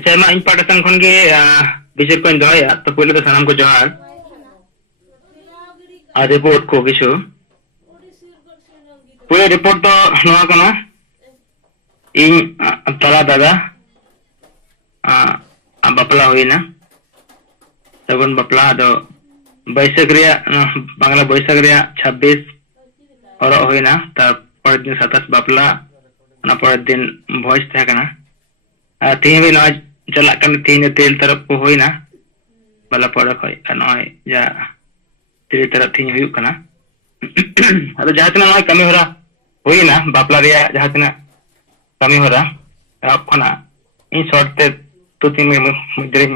अच्छा मा इन पाटसन खन के विषय को दोया तो पहले तो सलाम को जोहार आ रिपोर्ट को किछु पूरे रिपोर्ट तो नवा कना इन तला दादा बापला हुईना तगन बापला दो बैसाख रिया बांग्ला बैसाख रिया 26 और हुईना तापर दिन 27 बापला ना पर दिन भोज था कना तीन भी ना चला कर तीन तेल तरफ को हुईना बाला पड़ा कोई नॉय जा तेरे तरफ तीन हुई कना अरे जहाँ तना नॉय कमी हो रहा हुई ना बापला रिया जहाँ तना कमी हो रहा आप खाना इन शॉर्ट ते तो तीन में मुझे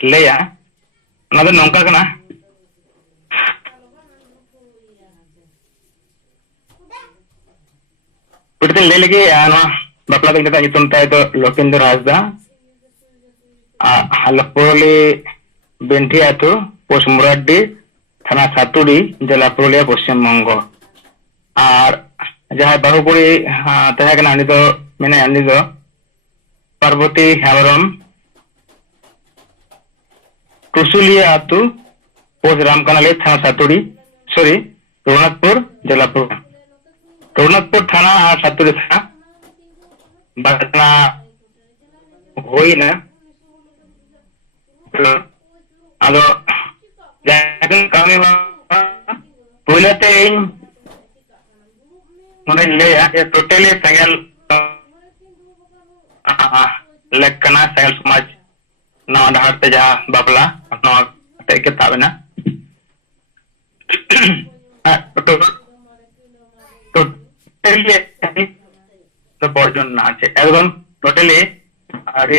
ले या ना तो नौका कना उठते ले लगे ना बापला तो इतना जितना तो लोकेंद्र राजदा हलपोली बेंटी आतु पोषमुराडी थाना सातुड़ी जिला पुरुलिया पश्चिम बंग और जहाँ बाहुबुड़ी तहकना अनि दो मेने अनि दो पार्वती हेमरम कुसुलिया आतु पोष रामकनाली थाना सातुड़ी सॉरी रघुनाथपुर जिला रघुनाथपुर थाना और सातुड़ी थाना बातना होई ना अदो जागन कमी पहले ते मुझे ले या टोटली संगल लेकना संगल समाज नवा डहार ते जहाँ बापला नवा ते के ताबना टोटली तो बर्जन ना আছে একদম টোটালি আরে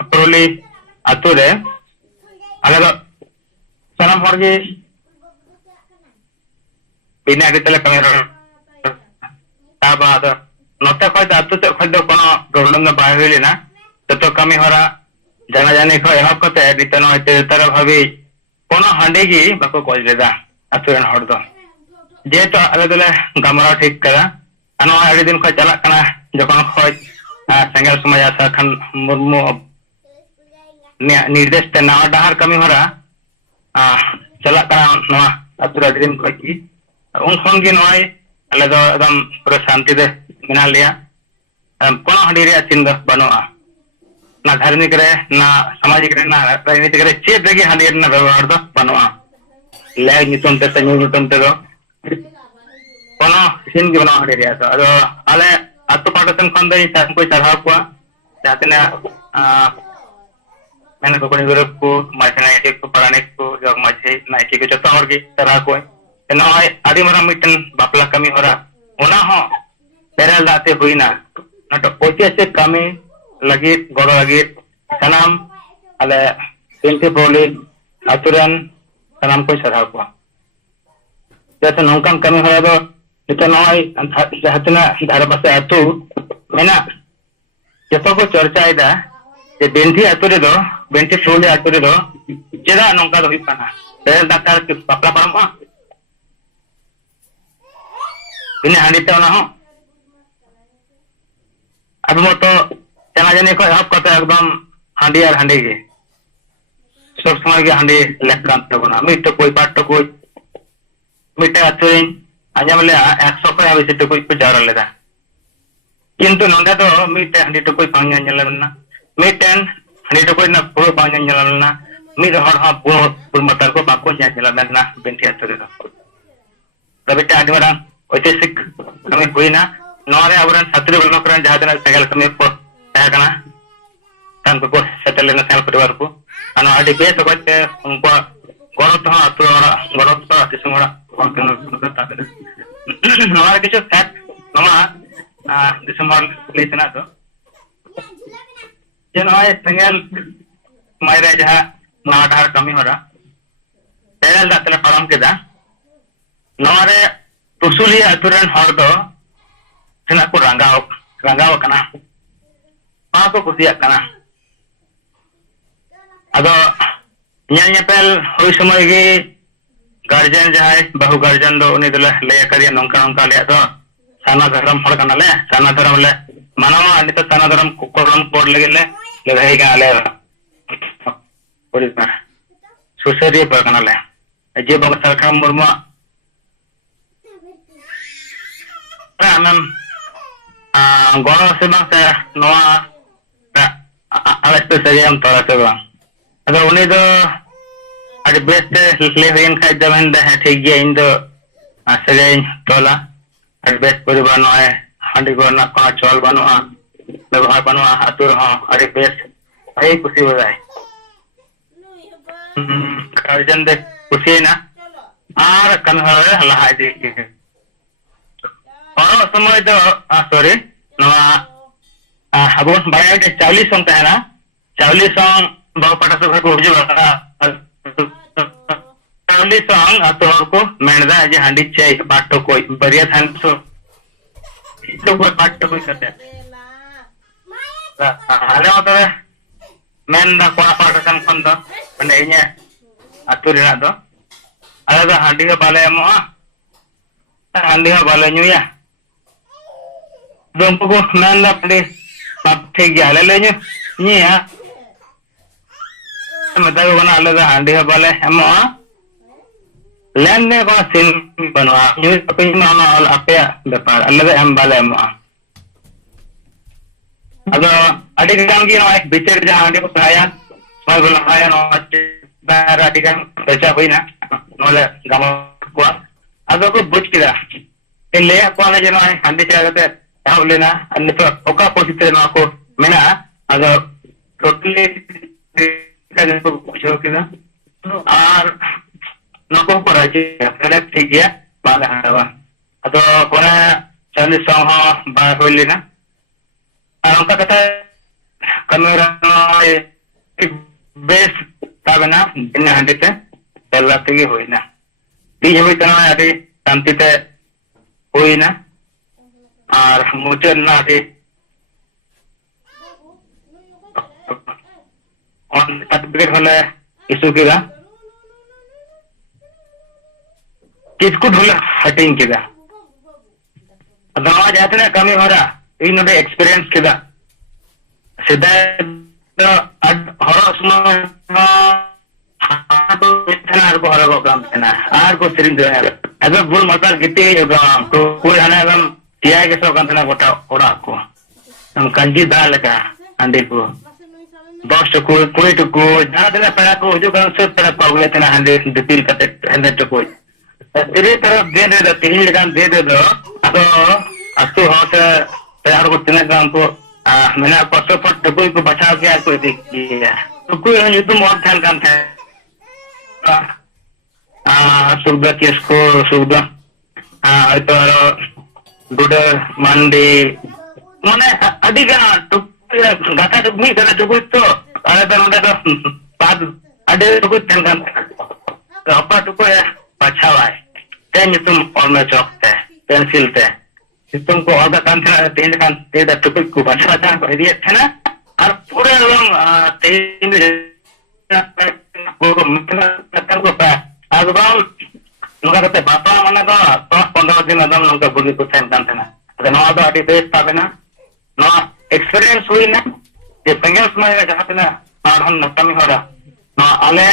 পুরুলি আতুরে আলাদা সালাম হরগে বিনা আগে তলে ক্যামেরা তাবাদ নতে কয়টা আতুতে কয়টা কোনো প্রবলেম না বাইরে হইলে না তত কমি হরা জানা জানি কয় এহব কতে রিতন হইতে তার ভাবি কোনো হান্ডে কি বাকো কই দেদা अतुरन हर दो जे तो आले दले गामरा ठीक करा अनो आड़ी दिन खय चला कना जखन खय संगल समाज आशा खान मुर्मू निर्देश ते नवा डहार कमी हरा चला कना नवा अतुर आड़ी दिन खय की उन खन गे नय आले दो एकदम पूरा शांति दे मेना लिया कोनो हडी रे चिंता बनुआ ना धार्मिक रे ना सामाजिक रे ना राजनीतिक रे चेत रे हडी रे ना व्यवहार दो बनुआ लैग नितम ते तनु नितम ते दो कोनो सीन के बना हडे रिया तो अदो आले अतु पाटसन खन दई सान को चढ़ा को जातने मैंने को कोनी गरब को माछना एटे को पराने को जग माछे नाइके को जतो हर के चढ़ा को एनो आय आदि मरा मिटन बापला कमी होरा ओना हो पेरल दाते होइना नटो ओचे कमी लगी गड़ो लगी सनाम आले पेंटे प्रोले अतुरन सनाम को सराह को जैसे नौकान कमी हो दो इतना नॉय जहातना धारा पासे आतु मेना जतो को चर्चा इदा जे बेंटी आतु रे दो बेंटी सोले आतु रे दो चेदा नौका दो हिपाना देल दाकार के पापला परम बिने हांडी ते ना हो अब मतो चना जने को हब कते एकदम हांडी और हांडी के सब समय के हांडी लेकान तबना मिट कोई पाट कोई मिटे अतुरिन आजामले 100 को आवे सिट कोई जारा लेदा किंतु नंदा तो मिट हांडी तो कोई पांगा जलना मिटन हांडी तो कोई ना पूरा पांगा जलना मिट हर हा पूरा मतर को बाको जलना बेंटी अतुरे दो तबेटा आदिवारा ऐतिहासिक कमी हुईना नोरे आवरन छात्री बलनकरन जहादना सगल कमी को तहकना तान को सेटल लेना साल परिवार को अनो आदि बेस को उनको गणत अतु गणत दिसमरा नोरा किछु फैक्ट नमा दिसमर लेतना तो जे नय संगल मायरे जहा नाडार कमी होरा तेरल दातले परम केदा नोरे तुसुली अतुरन हर दो सेना को रंगाव कना पा को कुसिया कना अदो ᱧᱮᱞ हुई समय गे गार्जियन जहां बहु गार्जियन दो उनी दले ले करिया नोंका नोंका ले दो साना धर्म हर कनाले साना धर्म ले मानवा अन्य तो साना धर्म कोरम कोड लगे ले भाई का ले पुलिस में सुसरी पर कनाले जे बग सरकार मुर्मा आनम गणो से बंग से नवा अलग से हम तोरा से बंग अगर उन्हें तो अरे बेस्ट ले हुई खाई जमीन दे ठीक गया इन तो सजाइन तोला अरे बेस्ट पूरी बनो है हांडी को ना कोना चौल बनो व्यवहार बनो आतुर हाँ अरे बेस्ट भाई खुशी हो जाए कार्जन दे खुशी ना आर कन्हर लहाई दी और समय तो सॉरी नवा अब बाया के 40 सॉन्ग है ना 40 सॉन्ग बहुत पटा से घर को हो जाएगा 40 सॉन्ग तो को मेंढा जे हांडी चाय बाटो कोई बढ़िया थान तो कोई बाटो कोई करते हाले तो मेंढा कोना पाटा kan kon do ane inya atur ina do ada handi ga bale emo handi ga bale nyu ya dompo ko meंढा pade bab thik ya le nyu ni ya mata ko na alaga handi ga bale emo land ने कौन scene बनवा news paper में आना और आपे व्यापार अलग हम बाले हम अब अड़ी काम की ना एक बिचर जहाँ अड़ी को साया मैं बोला आया ना बाहर अड़ी काम बचा हुई ना नॉले गाँव को अब को बुझ किया इन ले आपको आने जमा है हंडी चला जाते यहाँ बोले ना अन्य तो ओका पोसिते ना को मैं ना अगर टोटली का जब कुछ हो किया और नको पराजे पहले ठीक है बाले हटावा तो कोना 40 सॉन्ग हो बाहर हो लेना उनका कहता है कैमरा एक बेस तब ना बिना हंडी से पहला तक हुई ना बीच में इतना अभी शांति से हुई ना और मुझे ना अभी और सर्टिफिकेट वाले इशू किया किसको ढूंढा हटिंग किया दवा जाते ना कमी हो रहा इन नोटे एक्सपीरियंस किया सीधा तो हर समय तो इतना आर को हर को काम देना आर को सिरिंग देना अगर बुल मसाल कितने होगा तो कोई आना हम किया के सौ कंधना कोटा कोड़ा को हम कंजी दाल का अंडे को 10 कोई तो को जहाँ देना पड़ा को जो काम सब तरह पागल इतना हंडे डिपील करते हंडे तो कोई तेरे तरफ दे दो 3 लगान दे दो तो अस्तु हो से तैयार को तिने काम को मैंने परसों पर टकोई को बचाव किया कोई देखिए तो कोई ये तो बहुत ध्यान काम था सुबह किसको सुबह तो डूडर मंडी मैंने अभी का गाता तो नहीं करा टकोई तो अरे तो उन्हें तो बाद अडे टकोई ध्यान काम तो अपना टकोई बचावा है तेन तुम और मैं चौकते पेंसिल ते तुमको और का काम था तीन काम ते द टुकड़ को बचा था कर दिया था ना और पूरे लोग तीन वो मतलब को पा आज बाल लोग कहते बापा मना तो 15 दिन adam लोग का बुरी को टाइम काम था ना अगर नौ तो अभी बेस था ना नौ एक्सपीरियंस हुई ना ये पेंगल समय का जहाँ पे ना और हम नकमी हो रहा नौ आले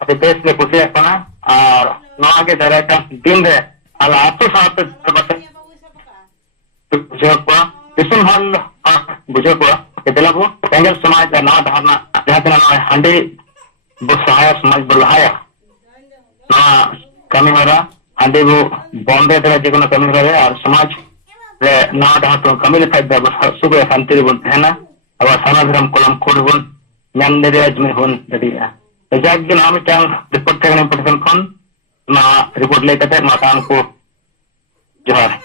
अभी बेस में कुछ है पना और नौ आगे डायरेक्ट दिन है अल आपको साथ बुझको इसमें हल बुझको इतना वो पेंगल समाज का ना धारणा जहाँ पे ना हंडे बुसाया समाज बुलाया ना कमी हो रहा हंडे वो बॉम्बे तरह जो ना कमी हो रहा है और समाज ले ना धार तो कमी ले फायदा बस सुबह शांति बनते हैं ना अब सारा धर्म कोलम कोड बन न्याय दे अजमेर बन दरिया जाग के नाम चांग रिपोर्ट करने पड़ते कौन ना रिपोर्ट लेकर थे माताओं को जोहार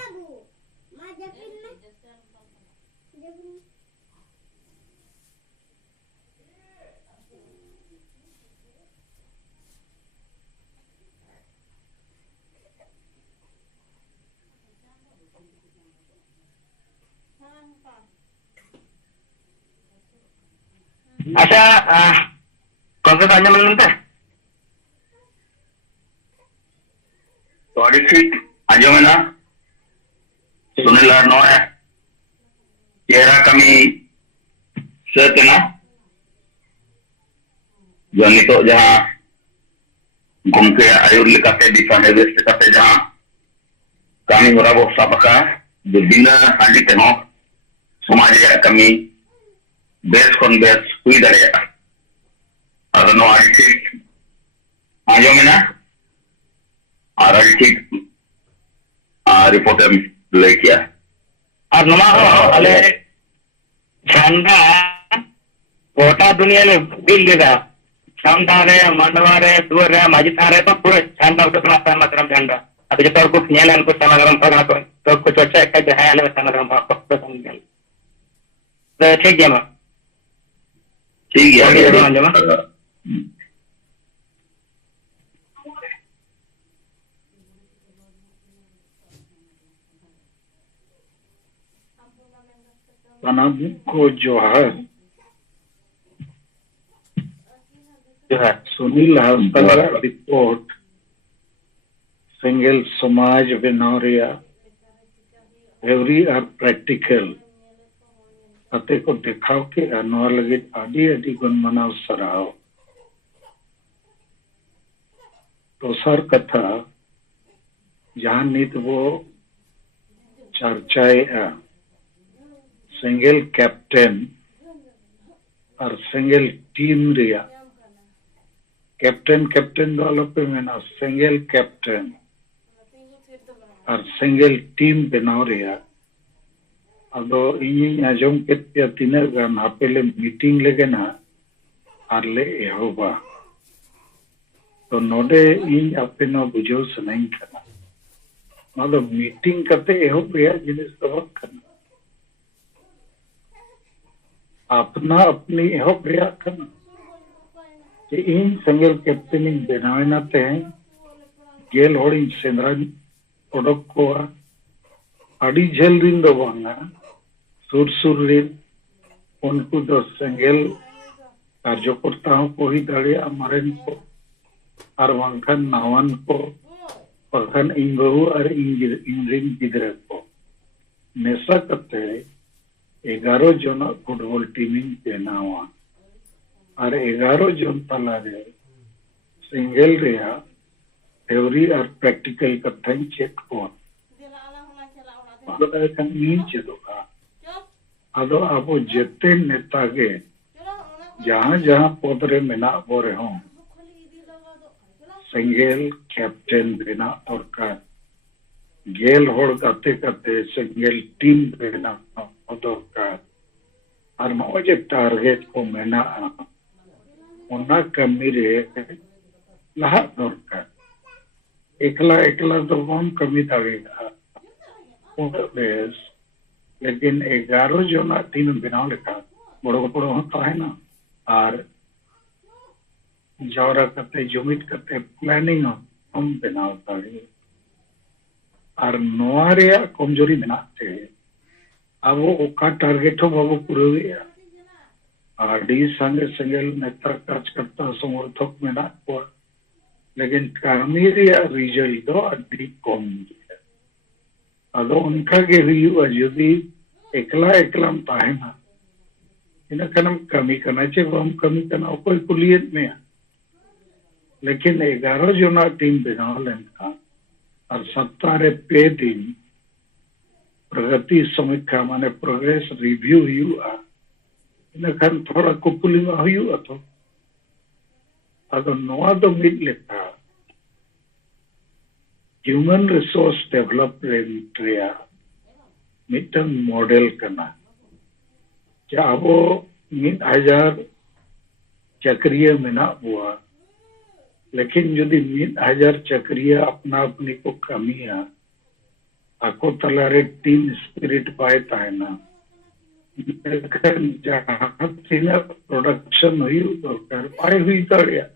अच्छा कौन सा ताजा मिलता है सॉरी ठीक आज मैं ना सुने चेहरा कमी सेतना जो नितो जहां गमके आयुर लेकाते दिशा निर्देश लेकाते जहां कमी होरा बो सबका जो बिना हांडी तेनो समाज या कमी बेस kon बेस हुई दाड़ेया और नो आदि ठीक आजो में ना और आदि ठीक रिपोर्ट में ले किया और नमा हो अले झंडा गोटा दुनिया ले बिल लेदा शामदा रे मंडवा रे दुर रे माजी थारे तो पूरे झंडा उठे बना ता मतलब झंडा अब जो तो कुछ न्यायालय को समागम पड़ा तो कुछ अच्छा का जो है ले समागम को समझ तो ठीक है मा ठीक है को जो है सुनील हस्तला रिपोर्ट सिंगल समाज बेनौरिया एवरी आर प्रैक्टिकल अते को दिखाओ के अनवा लगे आदि आदि गुण मनाव सराव दोसर कथा जहां नित वो चर्चाए सिंगल कैप्टन और सिंगल टीम रिया कैप्टन कैप्टन वालों पे मेना सिंगल कैप्टन और सिंगल टीम बनाओ रिया अदो इन आजम के तीन गान हापेले मीटिंग लेगे ना आरले एहोबा तो नोडे इन आपे नो बुझो सनाई करना नोडे मीटिंग करते एहोब रिया जिनिस दबक करना अपना अपनी एहोब रिया करना कि इन सिंगल कैप्टनिंग बनावे ना ते गेल होड़ी सेंद्रा ओडक को अड़ी झेल दिन दो बांगा सुर सुर रिन उनको दो सिंगल कार्यकर्ताओं को ही दाड़िया मरेन को और वंकन नावन को पखन इंगहु और इंग्रिन गिदरे को नेसा करते 11 जन फुटबॉल टीमिंग बेनावा और 11 जन तलारे सिंगल रिया थ्योरी और प्रैक्टिकल कथन चेक को अदो एखन इन चेदोगा अदो आबो जेते नेता के जहां जहां पद रे मेना बोरे हों सिंगल कैप्टन बेना दरकार गेल होड़ गाते गाते सिंगल टीम बेना दरकार और नॉ जे टारगेट को मेना उन्ना कमी रे लहा दरकार एकला एकला तो हम कमी दाड़ेगा बेस लेकिन 11 जना टीम बनाव लेखा बड़ो बड़ो होता है ना और जौरा करते जुमित करते प्लानिंग हम बनाव दाड़े और नोआ रे कमजोरी बनाते अब ओका टारगेट हो बाबू पूरा आड़ी संगे संगल नेता कार्यकर्ता समर्थक मेना को लेकिन कामी रे रिजल्ट दो अड़ी कम अदो उनका के हुआ यदि एकला एकला ताहेना इन कनम कमी करना चाहिए हम कमी करना कोई कुलियत में लेकिन 11 जना टीम बनाव लेना और सप्ताह रे पे दिन प्रगति समीक्षा माने प्रोग्रेस रिव्यू हुआ इन खन थोड़ा कुपुली में हुआ तो अदो नोआ दो मिड लेता ह्यूमन रिसोर्स डेवलपमेंट रिया मिटन मॉडल करना क्या वो 1000 चक्रिय मेना हुआ लेकिन यदि 1000 चक्रिय अपना अपनी को कमिया आको तलारे टीम स्पिरिट पाए है ना जहां प्रोडक्शन हुई दरकार पाए हुई दाड़िया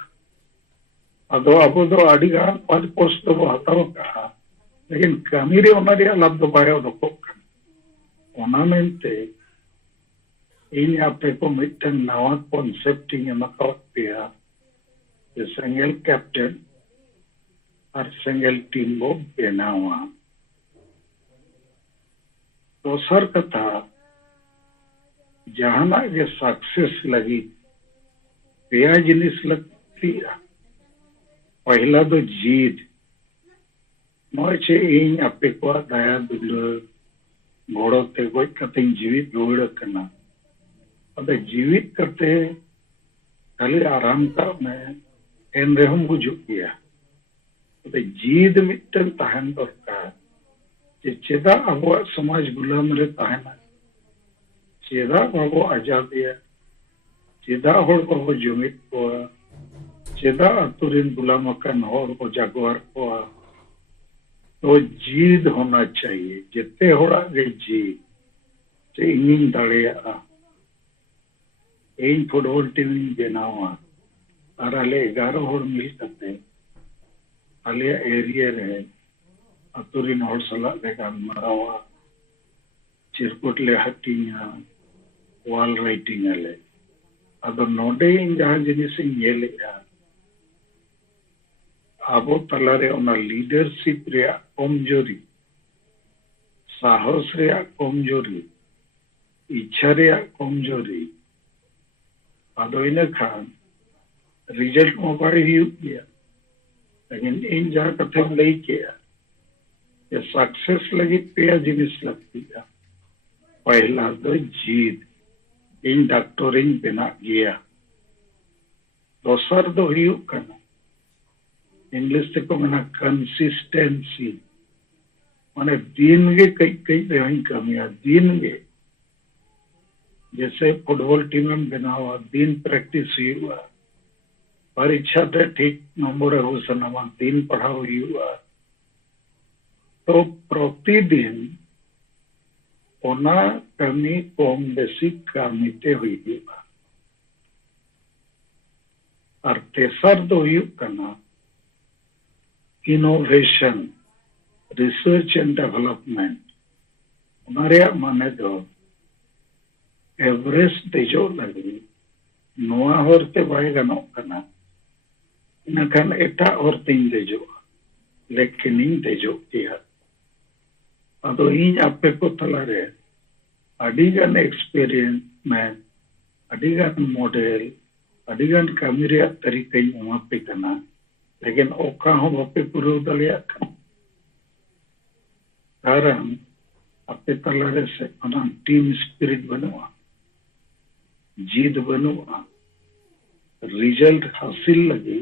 अदो अब दो आड़ी गान 5 पोस्ट दो हताव कहा लेकिन कमी रे ओना रे लाभ दो बारे दो ओना मेंते इन आपे को मिटन नवा कॉन्सेप्ट इन मका पिया ये सिंगल कैप्टन और सिंगल टीम बो बेनावा दोसर कथा जहाना के सक्सेस लगी पेया जिनिस लगती पहला दो जीत नोचे इन अपे को दया दुलर घोड़ोते गोज कते जीवित रुड़ करना अबे जीवित करते खाली आराम का मैं एन रेहम बुझुक गया अबे जीद मिट्टन तहन दरकार जे चेदा अबो समाज गुलाम रे तहना चेदा बाबो आजादिया चेदा होड़ बाबो जुमित को चेदा अतुरिन गुलाम का नौर को जागवार को तो जीद होना चाहिए जितने होड़ा के जीद से इन दाड़िया इन फुटबॉल टीम बनावा और अले 11 होड़ मिल करते अले एरिया रे अतुरिन होड़ सला देखा मरावा चिरकुटले हटिया वाल राइटिंग अले अब नोडे इन जहाँ जिनिस ये आबो तलारे ओना लीडरशिप रे कमजोरी साहस रे कमजोरी इच्छा रे कमजोरी आदो इन खान रिजल्ट में बड़े ही गया लेकिन इन जहाँ कथे लई किया ये सक्सेस लगी पेया जिनिस लगती है पहला तो जीत इन डॉक्टर इन बना गया दोसर दो ही करना इंग्लिश से को मना कंसिस्टेंसी माने दिन के कई कई रही कमियां दिन के जैसे फुटबॉल टीम में बना हुआ दिन प्रैक्टिस हुआ परीक्षा तो ठीक नंबर हो सनमा दिन पढ़ाओ हुआ तो प्रतिदिन ओना कमी कम बेसी कामिते हुई और तेसर दो करना इनोवेशन रिसर्च एंड डेवलपमेंट हमारे माने दो एवरेस्ट देजो लगी नोआ होरते बाय गनो कना इनखान एटा और तीन देजो लेकिन इन देजो किया अदो इन आपे को तलारे अडिगन एक्सपीरियंस में अडिगन मॉडल अडिगन कामिरिया तरीके वहां पे करना लेकिन ओका हो बापे पूरे दलिया कारण अपने तलारे से अना टीम स्पिरिट बनवा जीत बनवा रिजल्ट हासिल लगी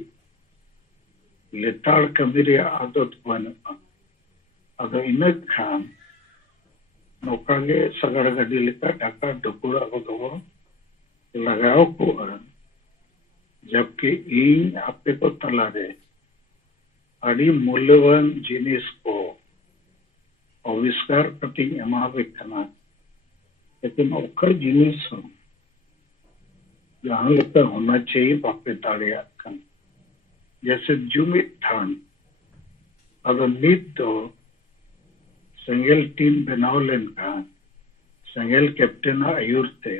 लेताड़ कमीरे आदत बनवा अदो इन खान नौका के सगड़ गड्डी लेका ढाका डकुरा को लगाओ को जबकि इन आपे को तलारे अड़ी मूल्यवान जिनिस को आविष्कार करती एमावे करना लेकिन ओकर जिनिस जहाँ लगता होना चाहिए बापे ताड़िया कन जैसे जुमित थान अब नित तो संगेल टीम बनाओ लेन का संगेल कैप्टन आयुर्ते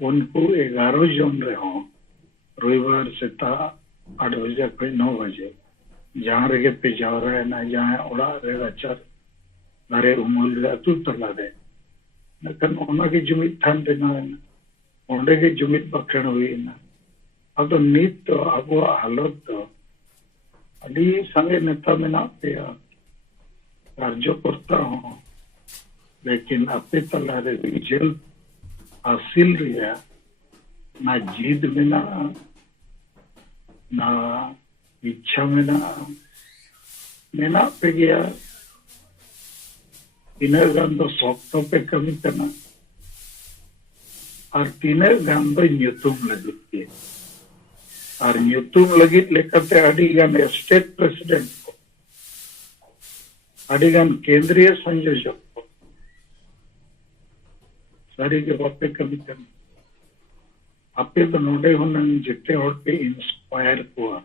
उनको 11 जन रहे हो रविवार से 8 बजे कोई 9 बजे जहाँ रगे पे जा रहा है ना जहाँ उड़ा रहेगा चर नारे उमूल रे अतु तला रे नकन ओना के जुमित थान देना है ना ओंडे के जुमित बखण हुई ना अब तो नीत तो अब हालत तो अड़ी संगे नेता में ना पे कार्य करता हूँ लेकिन अपे तला रे रिजल्ट हासिल रिया ना जीत में ना इच्छा में ना पे गया तीनर गान दो सॉफ्टो पे कमी करना और तीनर गान दो न्यूतुम लगी थी और न्यूतुम लगी लेकर ते अडिगान स्टेट प्रेसिडेंट को अडिगान केंद्रीय संयोजक को सारी के बापे कमी करना आपे तो नोडे होना जितने और पे इंस्पायर हुआ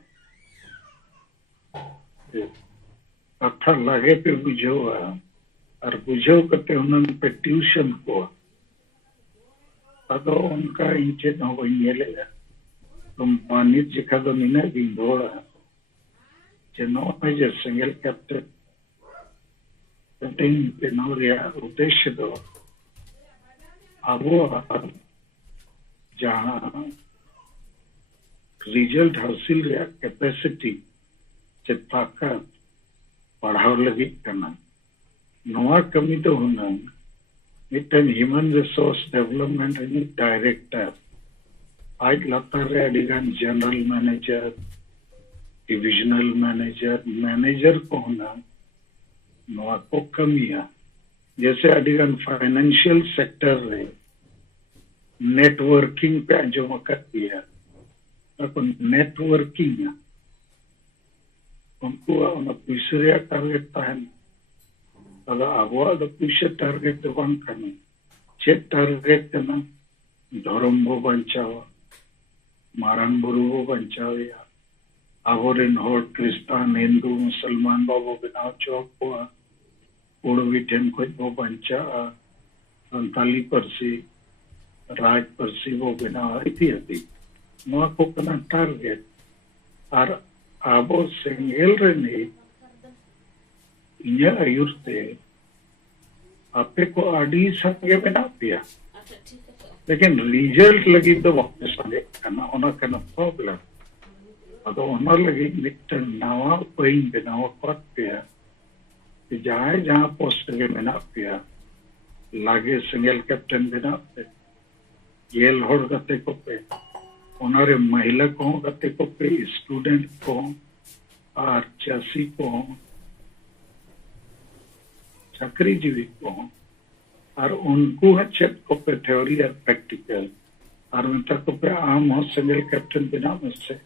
कथा लगे पे बुझो और बुझो करते उन्होंने पे ट्यूशन को अदो उनका इंचे न हो लेगा तुम मानित जिखा दो मीना बिंदोड़ा जनो जे सिंगल कैप्टन कटिंग पे नौरिया उद्देश्य दो अब जहाँ रिजल्ट हासिल रे कैपेसिटी से ताकत पढ़ाव लगी करना नवा कमी तो होना mitten human resource development director आज लातार रे अडिगान जनरल मैनेजर डिविजनल मैनेजर को होना नवा को कमिया जैसे अडिगान फाइनेंशियल सेक्टर रे नेटवर्किंग पे अंजुम कर दिया अपन नेटवर्किंग उनको उन पुइसरिया टारगेट ताहन अदा आबो द पुइसर टारगेट तो बांग करना चेक टारगेट करना धर्म बो बंचाव मारन बुरु बो बंचाव या आबोरेन होड़ क्रिस्तान हिंदू मुसलमान बाबो बनाव चौक हुआ उड़वी टेन को बो बंचा संताली परसी राज परसी बो बनाव इति नवा को कना टारगेट और आबो सेंगेल रे इन्या आयुर्ते आपे को आडी संगे बना पिया लेकिन रिजल्ट लगी तो वापस आने करना होना करना प्रॉब्लम अगर होना लगी मिट्टन नवा पॉइंट बनाओ पद पिया जहाँ पोस्ट के बना पिया लागे सिंगल कैप्टन बना पे येल होड़ गते को पे उन्होंने महिला को गते को पे स्टूडेंट को और चासी को चाकरी जीवी को और उनको अच्छे को पे थ्योरी और प्रैक्टिकल और उनका को पे आम हो सिंगल कैप्टन बिना मुझसे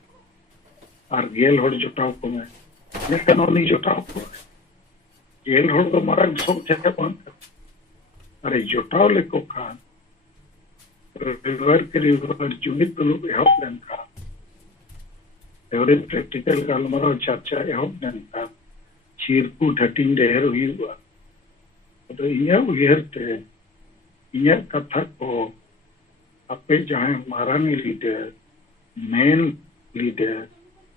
और गेल होड़ जुटाव को मैं ये कानूनी जुटाव को गेल होड़ को मरंग सोच है बंद अरे जुटाव ले को खान रिवर जुनित तो लोग यहाँ प्लान का थ्योरी प्रैक्टिकल का हमारा चर्चा यहाँ प्लान का चीरकू ठटिंग डेहर हुई हुआ तो यह उयरते यह कथा को अपने जहाँ महारानी लीडर मेन लीडर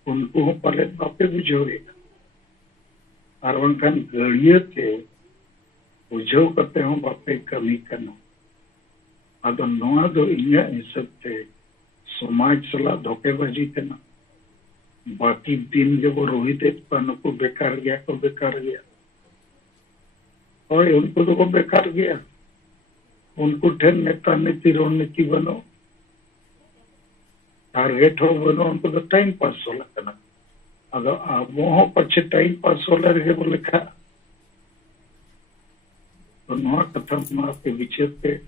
उनको पहले बापे बुझोगे और उनका गड़िया के बुझो करते हो बापे कमी करना अदो नोआ दो इन्या हिसाब से समाज सला धोखेबाजी करना बाकी दिन जब वो रोहित पानो को बेकार गया और उनको तो को बेकार गया उनको ठेर नेता नीति रणनीति बनो टारगेट हो बनो उनको तो टाइम पास होला करना अगर आप वो पछे टाइम पास होला रहे बोले खा तो नोआ कथा मार के विचार पे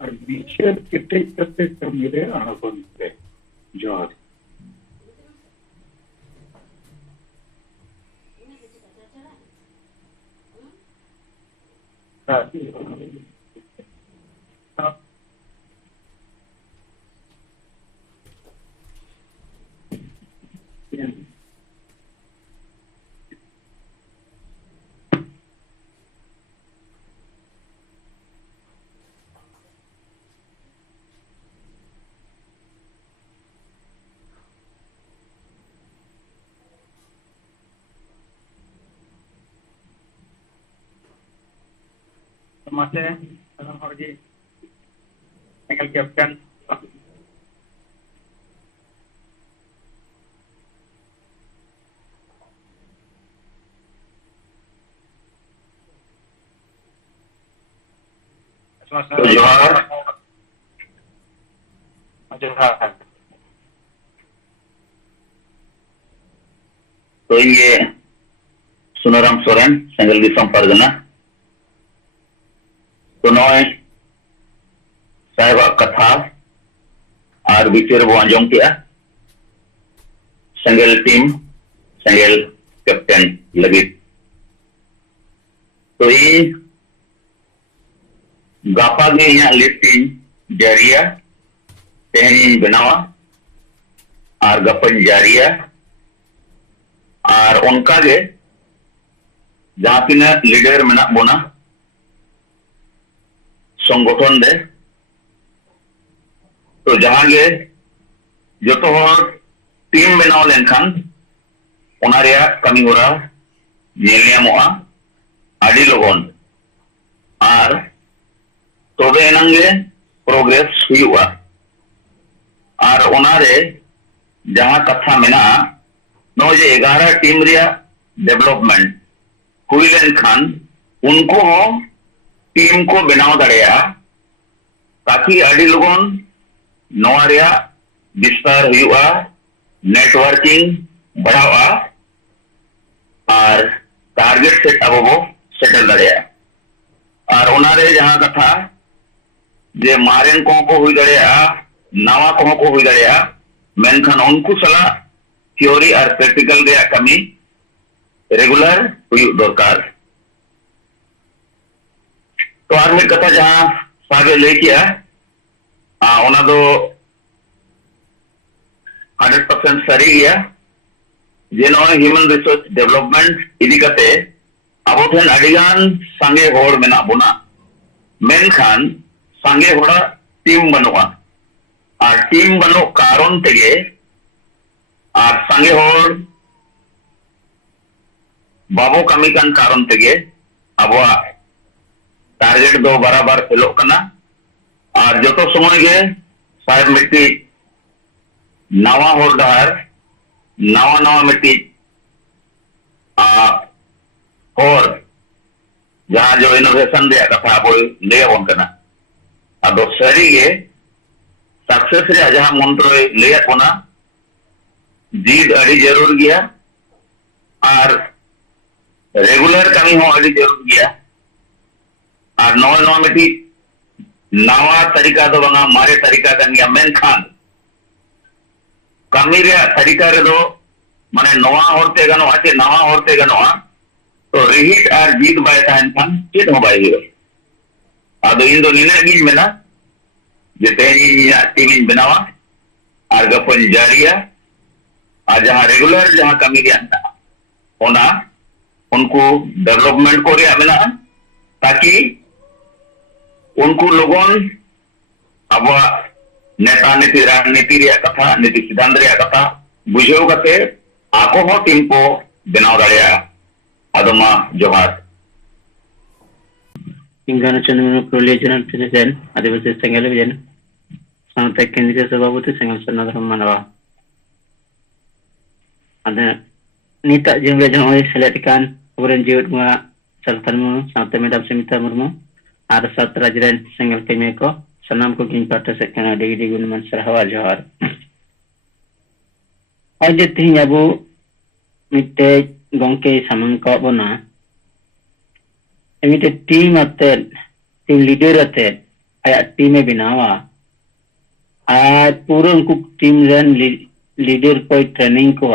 और विचार किटे करते कमीरे आना बनते जोर मासे सालाम हरजी सिंगल कैप्टन तो ये सुनाराम सोरेन सिंगल दिसम परगना तो नॉय साहेब कथा और विचार वो आंजोम किया सिंगल टीम सिंगल कैप्टन लगी तो ये गापा के यहाँ लिस्टिंग जारिया तेहनी बनावा और गपन जारिया और उनका के जहाँ तीन लीडर मना बोना संगठन दे तो जहाँ गे जो तो टीम बनाव लेनखान उना रेया कमी होरा नेलिया मोआ आदि लोगन और तबे एनांगे प्रोग्रेस हुआ और ओनारे जहां कथा मेना नो जे 11 टीम रिया डेवलपमेंट हुई लेन खान उनको टीम को बनाव दड़ेया ताकि अड़ी लोगन नोआ रिया विस्तार हुआ नेटवर्किंग बढ़ावा और टारगेट सेट अब वो सेटल दड़ेया और ओनारे जहां कथा जे मारेन को हुई दड़ेया नवा को हुई दड़ेया मेनखान उनको सला थ्योरी और प्रैक्टिकल रे कमी रेगुलर हुई दरकार तो और मिट कथा जहां सागे ले किया ओना दो 100% सरी गया जे नो ह्यूमन रिसोर्स डेवलपमेंट इदी कते अब ठेन अडिगान संगे होड़ मेना बुना मेनखान संगे होड़ा टीम बनवा और टीम बनो कारण तेगे और संगे होड़ बाबो कमी कान कारण तेगे अब टारगेट दो बराबर फेलो कना और जो तो समय गे शायद मिट्टी नवा होड़ डहार नवा नवा मिट्टी और जहां जो इनोवेशन दे कथा अब ले बन कना अब सरी गे सक्सेस रे जहां मंत्र ले कोना जीद अड़ी जरूर गया और रेगुलर कमी हो अड़ी जरूर गया और नवा नवा मिट्टी नवा तरीका तो बंगा मारे तरीका कन गया मेन खान कमी रे तरीका रे दो माने नवा होते गनो आचे नवा होते गनो तो रिहिट और जीत बाय ताहन खान चेत हो बाय हिरो आदो इन दो निने गिन मेना जे तेनी टीम बनावा और गपन जारिया और जहां रेगुलर जहां कमी गया होना उनको डेवलपमेंट को रिया मेना ताकि उनको लोगों अब नेता नीति राजनीति रिया कथा नीति सिद्धांत रिया कथा बुझेव कते आको हो टीम को बनाव दाड़िया आदमा जोहार इंगानो चंद्रमोहन पुरुलिया जनरल प्रेसिडेंट आदिवासी सेंगेल विजन सामते केंद्रीय सभापति सेंगेल चंद्रधर मानवा अदे नीता जिंगे जहां सेलेक्ट कान ओरेन जीवट मा सरतन मु सामते मेडम समिता मुर्मू आर सात राजरेन सेंगेल केमे को सनाम को गिन पाटे से कना डिगी डिगी मन सरहवा जोहार आज तीन अबो मिटे गंके समंग को बना एमिटे टीम अते टीम लीडर अते आया टीम में बनावा आज पूरे उनको टीम रन लीडर को ट्रेनिंग को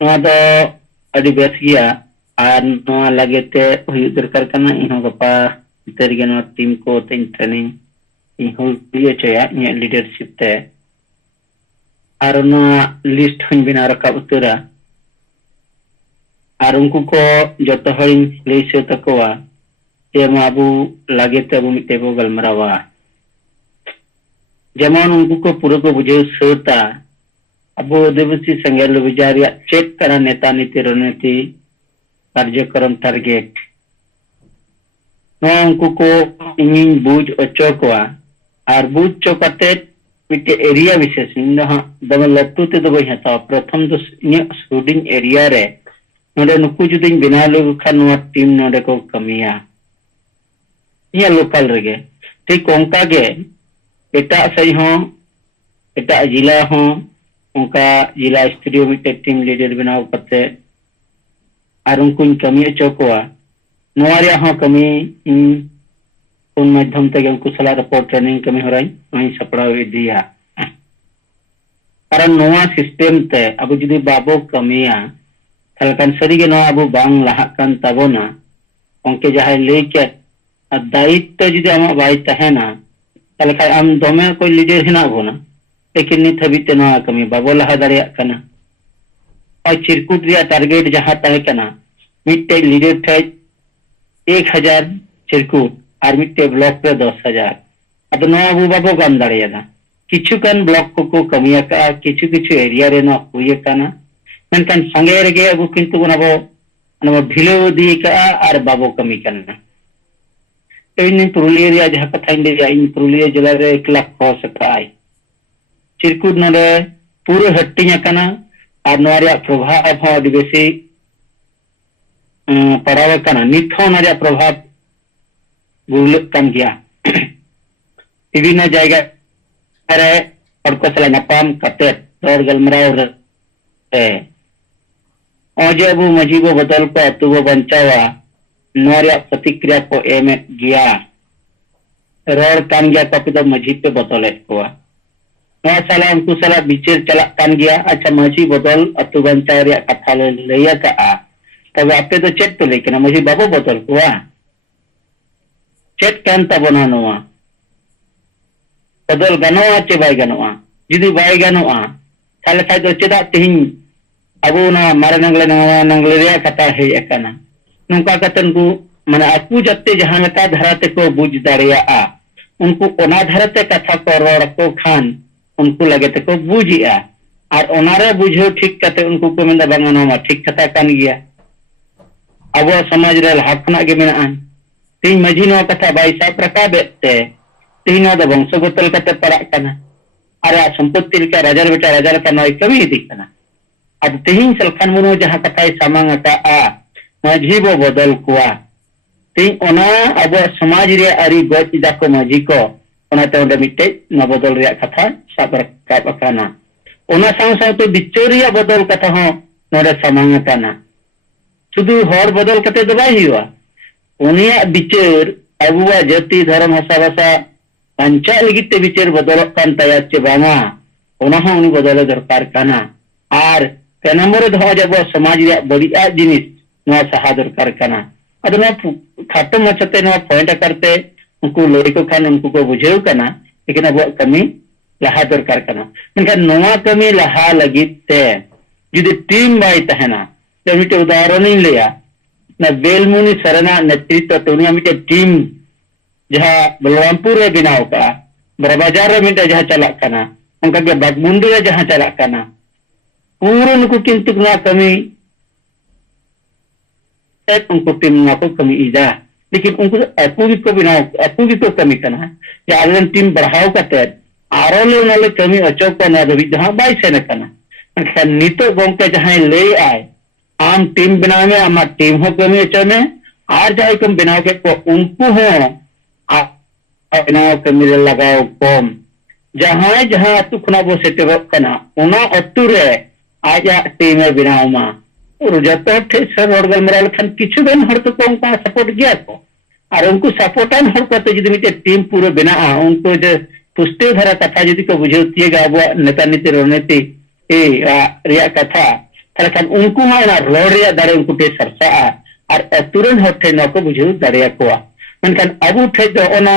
नवा दो अड़ी बेस गया और नवा लगे ते हुई दरकार करना इहो गपा तेरे नवा टीम को तीन ट्रेनिंग इहो लिए चया इन लीडरशिप ते और नवा लिस्ट हुन बिना रखा उतरा और उनको को जो हरिन ले से तकवा ये माबू लगे ते अबू मिटे बो गलमरावा जमान उनको को पूरे को बुझे सोता अब आदिवासी संघर्ष विचार या चेक करा नेता नीति रणनीति कार्यक्रम टारगेट उनको को इन बुझ अचोकवा और बुझ चोकते मिटे एरिया विशेष इन दम लट्टू ते दो हता प्रथम तो शूटिंग एरिया रे नोडे नुकु जुदी बिना लोग खान टीम नोडे को कमिया ये लोकल रेगे ठीक ओंका गे एटा सही हो एटा जिला हो ओंका जिला स्टूडियो में टीम लीडर बनाव करते और उनको कमी चौकवा नोरिया हो कमी उन माध्यम ते उनको सला रिपोर्ट ट्रेनिंग कमी हो रही वहीं सपड़ा दिया कारण नोआ सिस्टम ते अब जुदी बाबो कमिया थलकन सरी के नोआ अब बांग लहाकन तबोना उनके जहां लेके दायित्व जुदी आमा बाई तहेना तलका आम दोमे कोई लीडर हिना बोना लेकिन नित हबीते नोआ कमी बाबो लहा दाड़िया कना और चिरकुट रिया टारगेट जहां तहे कना मिट्टे लीडर थे 1000 चिरकुट और मिट्टे ब्लॉक पे 10,000 अब नोआ अब बाबो गाम दाड़िया किछु कन ब्लॉक को कमिया का किछु किछु एरिया रे ना हुए कना मेनकान संगे रेगे अब किंतु भिलो दी का और बाबो कमी करना इन पुरुलिया जहाँ कथा इन पुरुलिया जिला रे 1 लाख क्रॉस सकाय चिरकुट नडे पूरे हट्टिया कना और नोरिया प्रभाव हो आदिवासी पड़ाव कना निथो नोरिया प्रभाव गुलक कन गया विभिन्न जायगा रे और को सला नपाम कते रोड गलमराव रे ओजे अबू मजीबो बदल को अतुबो बंचावा नोरिया प्रतिक्रिया को एमे गया रोड कान गया कपिदा मजीब पे बदले हुआ नोआ साला उनको साला बिचेर चला कान गया अच्छा मजी बदल अतु बंचा रे कथा ले लैया का आ तब आपे तो चेक तो लेकिन मजी बाबू बदल हुआ चेक कान तबना नोआ बदल गनोआ चे बाय गनोआ जुदी बाय गनोआ साले खाय तो चेदा तिहिं अबो ना मारे नंगले रे कथा हे एकना नुका कतन को माने आपू जत्ते जहां लका धराते को बुझ दाड़िया उनको ओना धरते कथा को रोड़ को खान उनको लगे ते को बुझिया और ओनारे बुझो ठीक कते उनको को मेंदा बांगना मा ठीक कथा कान गया अब समाज रे हाफना के मेना तीन मजी नो कथा बाई सा प्रका बेते तीन द वंशगोतल कते पड़ा कना अरे संपत्ति का राजा बेटा राजा का नय कवि दिखना अब तीन सलखान मुनो जहां कथा सामांग का मजी बो बदल कुआ तीन ओना अब समाज रे अरी गज जाको मजी को ओना ते ओंडे मिटे न बदल रे कथा साब रखा बकाना ओना साव साव तो बिचोरिया बदल कथा हो नोडे सामांग काना सुदु हर बदल कते दो बाई हुआ उनिया बिचर अबुआ जाति धर्म हसा भाषा पंचा लगित ते बिचर बदल कान तया चे बांगा ओना हो उनी बदल दरकार काना आर ते नंबर दो जब समाज रे बड़िया जिनिस नोआ सहा दरकार काना अदो ना खाटो मचते नोआ पॉइंट करते उनको लड़ी को खान उनको को बुझेउ काना लेकिन अब कमी लहा दरकार काना मेनखान नोआ कमी लहा लगित ते जुदी टीम बाई तहना तो मिटे उदाहरण ही लिया ना बेलमुनि सरना नेतृत्व तो उनिया मिटे टीम जहां बलरामपुर रे बिनाव का बरबाजार रे मिटे जहां चला काना उनका के बागमुंडी रे जहां चला काना पूर्ण उनको किंतु ना कमी उनको टीम ना को कमी इजा लेकिन उनको अपू भी को बिनाव अपू भी को कमी करना या आलन टीम बढ़ाव करते आरोले नाले कमी अचोक का ना दबी जहां बाई से न करना नितो गोंके जहां ले आए आम टीम बनावे में आमा टीम हो कमी अचो में आर जाए कम बनाव के को उनको हो बनाव कमी लगाओ कम जहां जहां अतु खुना बो सेटे करना उना अतु रे आजा टीम बनाव मा और जतो ठे सर रोड गलमराल खान किछु बेन हर तो उनका सपोर्ट गया को और उनको सपोर्टन हर को तो जदी मिटे टीम पूरे बना उनको जे पुष्टि धरा कथा जदी को बुझेतिएगा अब नेता नीति रणनीति ए रिया कथा थाले खान उनको ना रोड रिया दारे उनको ते सरसा और तुरंत होठे न को बुझेउ दाड़िया कोआ मेनखान अबु ठे दो ओना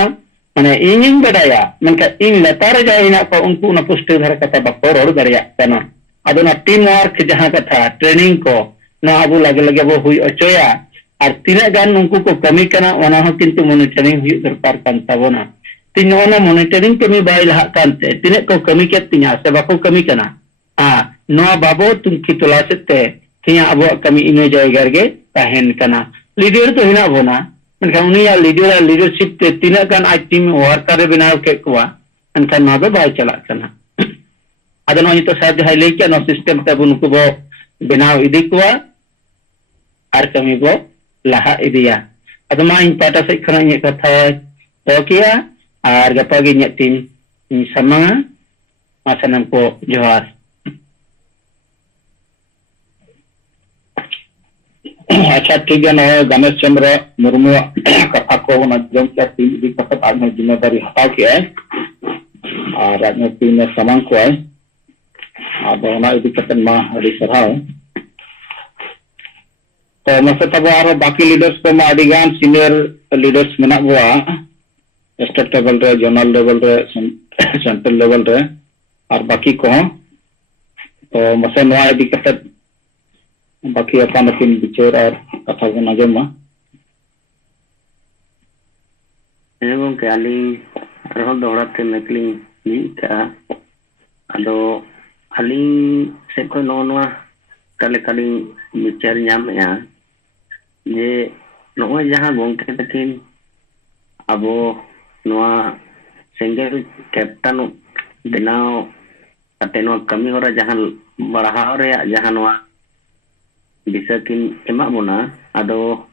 माने इन बडाया मेनखान इन लतार जाइना को उनको ना पुष्टि धरा कथा बको रोड दाड़िया कना अदना टीम वर्क जहां कथा ट्रेनिंग को ना अबु लगे लगे वो हुई अचोया और तीना गान उनको को कमी कना ओना हो किंतु मॉनिटरिंग हुई दरकार कान ताबोना तीन ओना मॉनिटरिंग कमी बाय लहा कानते तीने को कमी के तिना से बाको कमी कना नोआ बाबो तुमकी तलाशते तिया अबो कमी इने जायगा गे ताहेन कना लीडर तो हिना बोना मेनखान उनिया लीडरशिप ते तीना गान आज टीम वर्कर बनाव के कोआ मेनखान ना दो बाय चला कना अदो नो तो साथ हाई ले क्या नो सिस्टम तब उनको वो बनाव इदी कुआ आर कमी वो लहा इदिया अदो मा इन पाटा से खना ये कथा तो किया are गपा gay nya team Samanga मासनम को जोहार अच्छा ठीक है ना गणेश चंद्र मुर्मू कथा को नजम क्या टीम इदी कथा आज में जिम्मेदारी हटा के है और राजनीति में समंग को है आदो ना इदी कतन मा अड़ी सराव तो मसे तब आरो बाकी लीडर्स को मा अड़ी गान सीनियर लीडर्स मेना बुआ स्टेट लेवल रे जोनल लेवल रे सेंट्रल लेवल रे और बाकी को तो मसे नोआ इदी कतन बाकी अपन अपन विचार और कथा को नजम मा एवं के आली रहो दौड़ाते नकली नी का आदो आली से को नोनवा काले काली विचार नाम या जे नोय जहां गोंके तकिन abo noa single captain benao kate noa kami hora jahan barahao reya jahan noa bisa kin emak bona ado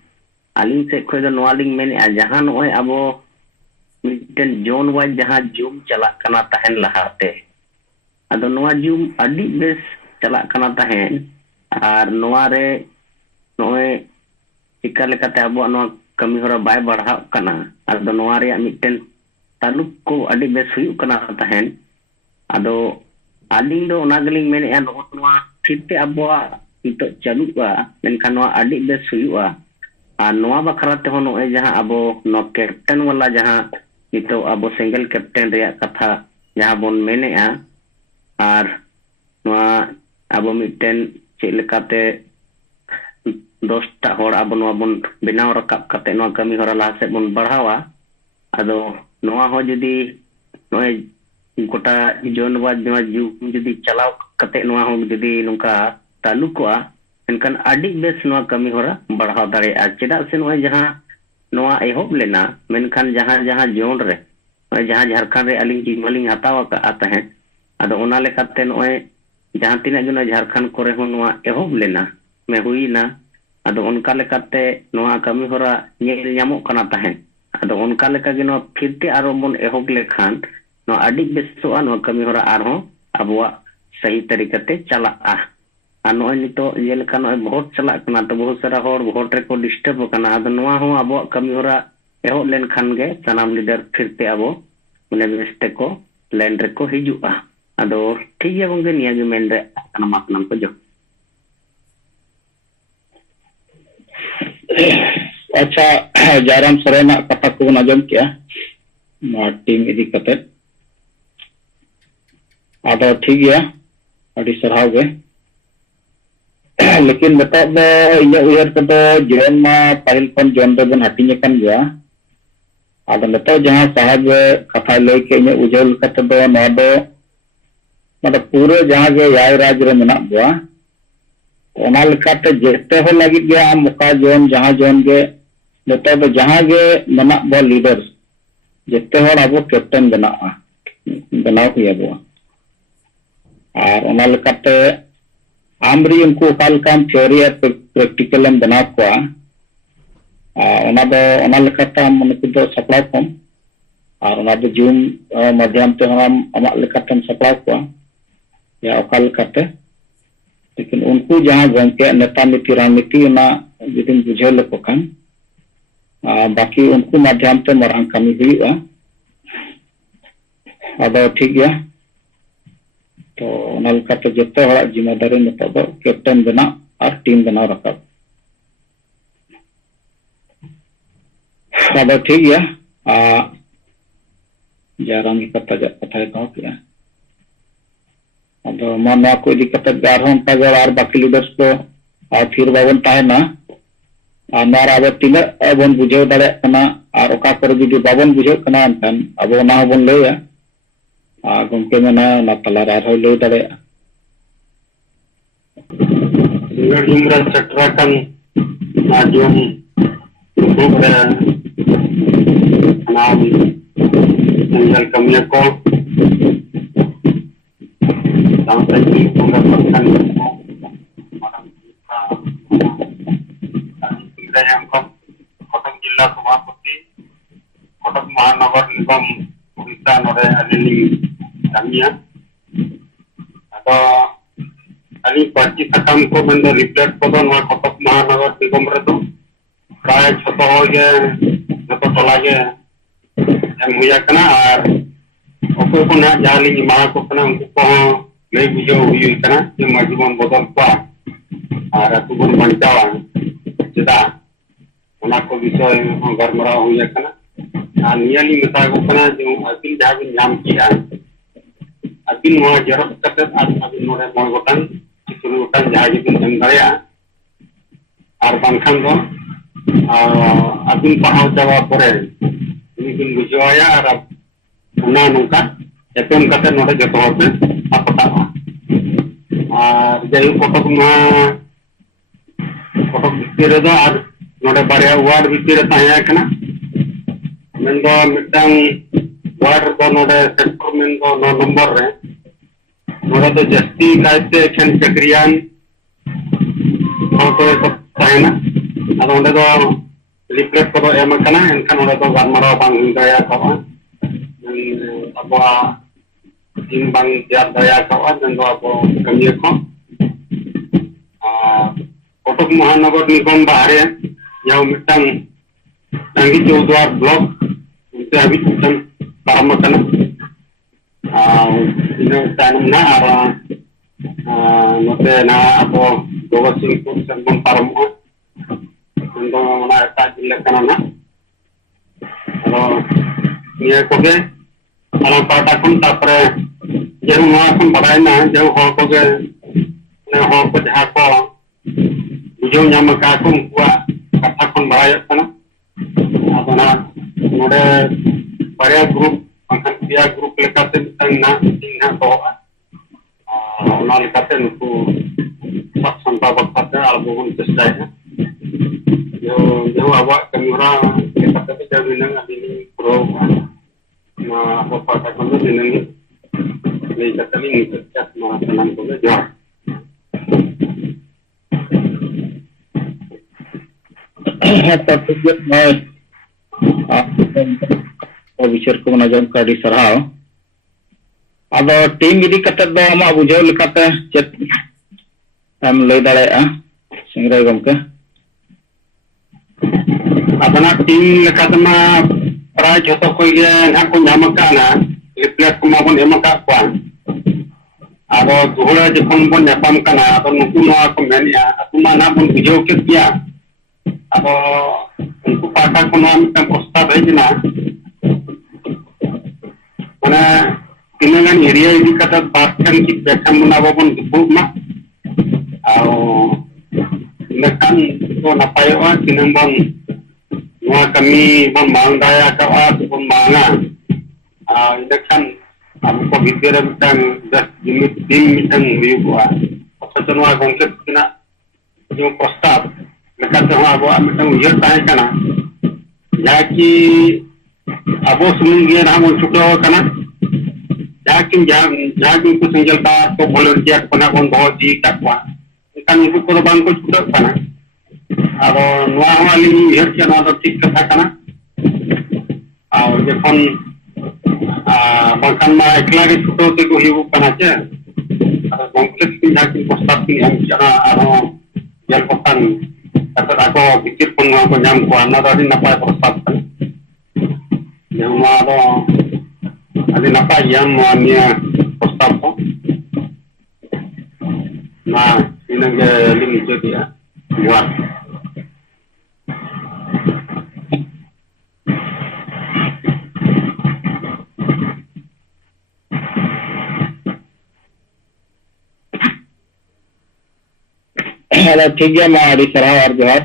aling se khoi do noa ling mene a jahan noy abo miten jon wai jahan jum chalak kana tahen lahate ado noa jum adi bes chalak kana tahen ar noa re noy chika lekate abo noa kami hora bai barhao kana ado noa re miten taluk ko adi bes huyuk kana tahen ado aling do ona geling mene an noa kite abo itu chaluwa menkan noa adi bes huyuka noa bakara te hono e jaha abo no captain wala jaha itu abo single captain reya katha jaha bon mene a ar noa abo miten chilekate 10 ta hor abo noa bon benaw rakap kate noa kami hora la se bon barhawa ado noa ho judi noe gota jon wa judi chalaw kate noa ho judi nungka talukwa enkan adi bes noa kami hora barhaw dare a cheda se noa jaha noa ehob lena menkan jaha jon re jaha Jharkhand re aling jimaling hatawa ka atahe ado ona lekate noe jaha tina jona Jharkhand kore ho noa ehob lena me huina ado onka lekate noa kami hora nyel nyamok kana tahe ado onka leka ge noa phirte aro bon ehob lekhan noa adi bes so noa kami hora arho abwa sahi tarikate chala noy nito jeleka noy bahut chalak kana to bahut sara hor bahut reko disturb kana ado noa ho abo kami hora ehob len khan ge sanam leader phirte abo mane beste ko land reko hijua ado ठीक है gongge niya ge men re kana matnam ko jo अच्छा जयराम सरेना कथा को बन आजम किया team इदी कते आदो ठीक है अड़ी सरहाव गे लेकिन बता दो ये उयर कदो जीवन मा पाइल पन जन दो बन हटिंग कन गया आदो नतो जहां साहब कथा लय के इन उजल कते दो न दो मतलब पूरे जहां के याय राज रे मेना गया ओना लेकाते जेते हो लगी गया मुका जोन जहां जोन गे नतो दो जहां गे मेना बो लीडर्स जेते हो अब कैप्टन बनाव हुई अब और ओना लेकाते आमरी उनको काल काम थ्योरी और प्रैक्टिकल हम बना को ओना लेकाते हम उनको दो सप्लाई कम और ओना दो जूम माध्यम ते हम अमा लेकाते हम सप्लाई को या ओका लेकाते लेकिन उनको जहां गंके नेता नीति रणनीति ना यदि बुझे लेको खान बाकी उनको माध्यम ते मरंग कमी हुआ अब ठीक है तो नलकाते जते हड़ा जिम्मेदारी नितो दो कैप्टन बना और टीम बना रखब अब ठीक है जयराम की कथा कहो किया अब मानवा को इदी कते गारहन का और बाकी लीडर्स को और फिर बाबन ताहेना आनार अब तीन बन बुझे दाड़े कना और ओका करे जुदी बाबन बुझे कना अनखान अब ना बन लैया गमके मेना ना तलार आर हो लय दाड़े singer जुमरा चटरा kan najum grup re नाम संजल कमिया को sampai di mendapatkan yang Kotak Jilla Sabapati Kotak Mahanagar Nigam Urisa Nore Alini Damia atau Ali parti sakam ko benda reflect kodo noa Kotak Mahanagar Nigam redo pray choto hoge joto tola ge em huya kana ar okoy ko na jali ma ko kana unko ko lay bujo huyu kana je majibon bodol ko ar atu bon bantawa cheda ona ko bisoy garmara huya kana an niyali meta ko kana je akin jabin nyam kiya akin mo jarok katet akin nore mo gotan cikuru gotan jaji bin jam daya ar bangkhan do akin pahaw jawa pore ini bin bujoya ar na nungka epem katet nore joto hobe apata jayu kotok bhitire do ar node barya ward bhitire tahya kana मेन्दो मिटang ward दो नोडे sector मेन्दो 9 number रे नोडे तो जस्ती कायते एखन चक्रियान होतो ताहेना अदो ओंडे दो लिफलेट को एम कना एनखान ओंडे दो गारमाराव बांग हुई दाया कावा अबवा इन बांग त्यार दाया कावा मेन्दो अबो कमिया को कोटक महानगर निगम बाहरे याव मिटang Tangi Chowdhuar Block untuk habis hutan param makanan. Ini tanam na arah note na apa dua singkut sembun param o. Untuk mana tak dilakukan na. Kalau ini koge alam pada pun tapre jauh mana pun badai na jauh hal koge na hal ko jahat ko jauh nyama kakung kuat kata pun badai kana. अपना नोडे बड़े group अंकन पिया group लेकाते ना सिंहा तो ना लेकाते नुकु संता बक्काते आलबोन चेष्टा है जो आवा कमिरा लेकाते जब निनंग अदिनी प्रो ना apa pada kondo निनंग ले कतली निकट ना तनन को जो विचार को नजम का सरहाव अदो टीम इदी कते दो आमा बुझाव लेकाते चेत हम लय दाड़ेया सिंगराय गमके अपना टीम लेकाते मा प्राय जतो को गे ना को नाम का ना रिप्लेट को माबन एम का को आदो दुहरा जखन बन नेपाम कना आदो नुकु नवा को मेनिया अतुमा ना बन बुझाव के किया आदो उनको पाटा को नाम का प्रस्ताव है ना माने तिनगान एरिया इदी कता बाथन की बेखन बनाबो बन दुपुब मा आउ लेखान तो नापायवा तिनबन नवा कमी बन मांग दाया का बन मांगा लेखान आपको भितर मिटang जिमित दिन मिटang हुआ सचनवा गंके तिना जो प्रस्ताव लेकाते हो अब मिटang उयर ताहे कना याकि अबो सुमुंग गे नाम छुटो कना याकि जाकिन को संजलता तो वॉलंटियर कोना कोन बहुत जी तकवा इनका निकु को बांग को छुटो कना अब नवा वाली उयर के ना तो ठीक कथा कना और जखन बंकन मा एकला के छुटो ते को हिउ कना छे और गंके की जाकिन प्रस्ताव की हम जना आरो जल पतन atau aku pikir pun aku nyam kuana tadi napa persat yang mana ada napa yang mana persat nah ini ke link jadi ya buat ठीक है मैं सरहाव और जोहार